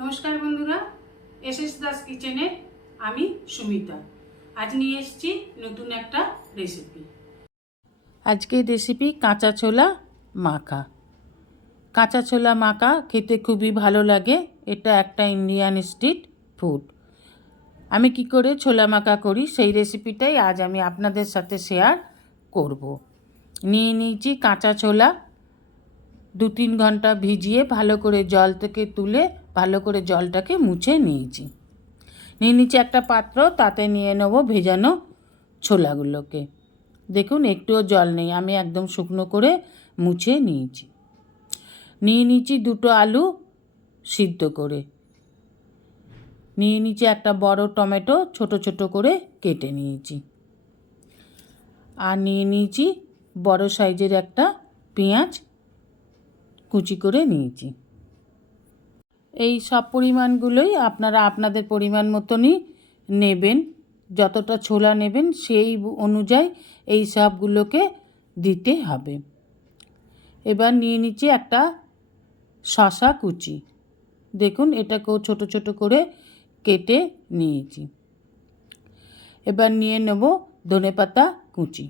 নমস্কার বন্ধুরা S S Das কিচেনে আমি সুমিতা। আজ নিয়ে এসেছি নতুন একটা রেসিপি আজকের রেসিপি কাঁচা ছোলা মাখা। কাঁচা ছোলা মাখা খেতে খুবই ভালো লাগে, এটা একটা ইন্ডিয়ান স্ট্রিট ফুড আমি কি করে ছোলা মাখা করি, সেই রেসিপিটাই আজ আমি আপনাদের সাথে শেয়ার করব। নিয়ে নিয়েছি কাঁচা ছোলা। দু তিন ঘণ্টা ভিজিয়ে ভালো করে জল থেকে তুলে ভালো করে জলটাকে মুছে নিয়েছি। নিয়ে নিচ্ছি একটা পাত্র, তাতে নিয়ে নেব ভেজানো ছোলাগুলোকে। দেখুন, একটুও জল নেই, আমি একদম শুকনো করে মুছে নিয়েছি। নিয়ে নিচ্ছি দুটো আলু সিদ্ধ করে। নিয়ে নিচ্ছি একটা বড় টমেটো, ছোট ছোট করে কেটে নিয়েছি। আর নিয়ে নিয়েছি বড় সাইজের একটা পেঁয়াজ কুচি করে নিয়েছি। এই সব পরিমাণগুলোই আপনারা আপনাদের পরিমাণ মতনই নেবেন। যতটা ছোলা নেবেন সেই অনুযায়ী এই সবগুলোকে দিতে হবে। এবার নিয়ে নিচ্ছি একটা শশা কুচি। দেখুন এটাকেও ছোট ছোট করে কেটে নিয়েছি। এবার নিয়ে নেব ধনেপাতা কুচি।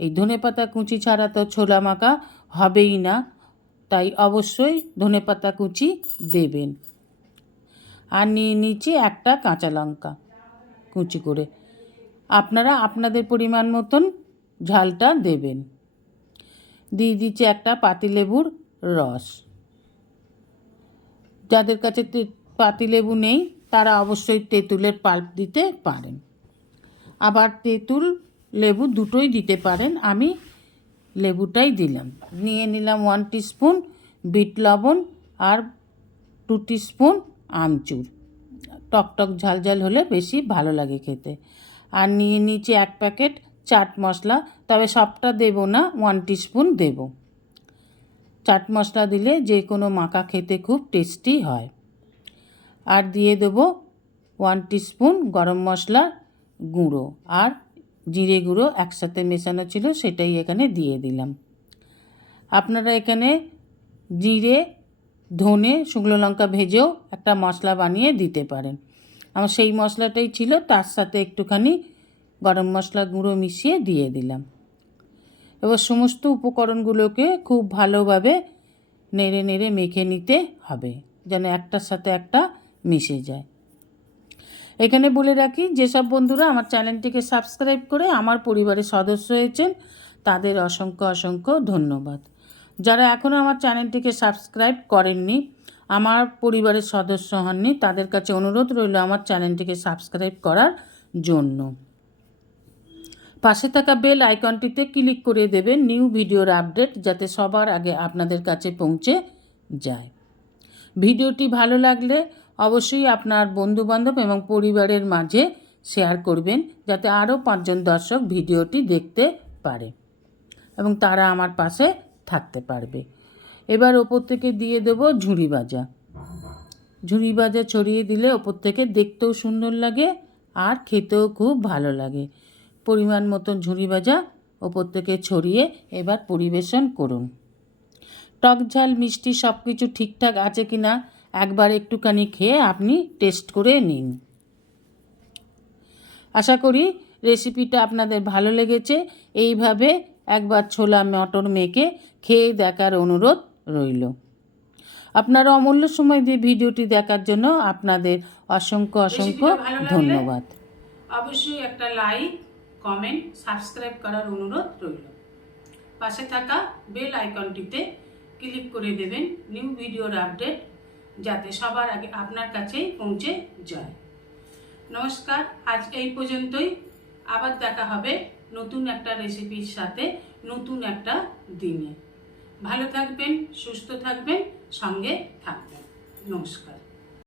এই ধনেপাতা কুচি ছাড়া তো ছোলা মাখা হবেই না। তাই অবশ্যই ধনেপাতা কুচি দেবেন। আর নিয়ে নিচ্ছি একটা কাঁচা লঙ্কা কুচি করে। আপনারা আপনাদের পরিমাণ মতন ঝালটা দেবেন। দিয়ে দিচ্ছি একটা পাতিলেবুর রস। যাদের কাছে পাতিলেবু নেই, তারা অবশ্যই তেঁতুলের পাল্প দিতে পারেন। আবার তেঁতুল লেবু দুটোই দিতে পারেন। আমি লেবুটাই দিলাম। নিয়ে নিলাম ওয়ান স্পুন বিট লবণ আর টু স্পুন আমচুর। টকটক ঝাল ঝাল হলে বেশি ভালো লাগে খেতে। আর নিয়ে নিচে এক প্যাকেট চাট মশলা, তবে সবটা দেবো না ওয়ান স্পুন দেবো। চাট মশলা দিলে যে কোনো মাখা খেতে খুব টেস্টি হয়। আর দিয়ে দেবো ওয়ান স্পুন গরম মশলা গুঁড়ো। আর জিরে গুঁড়ো একসাথে মেশানো ছিল, সেটাই এখানে দিয়ে দিলাম। আপনারা এখানে জিরে, ধনে, শুকনো লঙ্কা ভেজেও একটা মশলা বানিয়ে দিতে পারেন। আমার সেই মশলাটাই ছিল, তার সাথে একটুখানি গরম মশলা গুঁড়ো মিশিয়ে দিয়ে দিলাম। এবার সমস্ত উপকরণগুলোকে খুব ভালোভাবে নেড়ে নেড়ে মেখে নিতে হবে, যেন একটার সাথে একটা মিশে যায়। এখানে বলে রাখি, যেসব বন্ধুরা আমার চ্যানেলটিকে সাবস্ক্রাইব করে আমার পরিবারের সদস্য হয়েছেন, তাদের অসংখ্য অসংখ্য ধন্যবাদ। যারা এখনও আমার চ্যানেলটিকে সাবস্ক্রাইব করেননি, আমার পরিবারের সদস্য হননি, তাদের কাছে অনুরোধ রইল আমার চ্যানেলটিকে সাবস্ক্রাইব করার জন্য। পাশে থাকা বেল আইকনটিতে ক্লিক করে দেবেন নিউ ভিডিওর আপডেট, যাতে সবার আগে আপনাদের কাছে পৌঁছে যায়। ভিডিওটি ভালো লাগলে অবশ্যই আপনার বন্ধুবান্ধব এবং পরিবারের মাঝে শেয়ার করবেন যাতে আরও পাঁচজন দর্শক ভিডিওটি দেখতে পারে এবং তারা আমার পাশে থাকতে পারবে। এবার ওপর থেকে দিয়ে দেবো ঝুড়ি ভাজা। ঝুড়ি ভাজা ছড়িয়ে দিলে ওপর থেকে দেখতেও সুন্দর লাগে আর খেতেও খুব ভালো লাগে। পরিমাণ মতন ঝুড়ি ভাজা ওপর থেকে ছড়িয়ে এবার পরিবেশন করুন। টক ঝাল, মিষ্টি সব কিছু ঠিকঠাক আছে কি না একবার একটুখানি খেয়ে আপনি টেস্ট করে নিন। আশা করি রেসিপিটা আপনাদের ভালো লেগেছে। এইভাবে একবার ছোলা মটর মেখে খেয়ে দেখার অনুরোধ রইল। আপনারা অমূল্য সময় দিয়ে ভিডিওটি দেখার জন্য আপনাদের অসংখ্য অসংখ্য ধন্যবাদ। অবশ্যই একটা লাইক কমেন্ট সাবস্ক্রাইব করার অনুরোধ রইল। পাশে থাকা বেল আইকনটিতে ক্লিক করে দেবেন। নিউ ভিডিওর আপডেট যাতে সবার আগে আপনার কাছেই পৌঁছে যায়। নমস্কার, আজ এই পর্যন্তই। আবার দেখা হবে নতুন একটা রেসিপির সাথে, নতুন একটা দিনে। ভালো থাকবেন, সুস্থ থাকবেন, সঙ্গে থাকবেন। নমস্কার।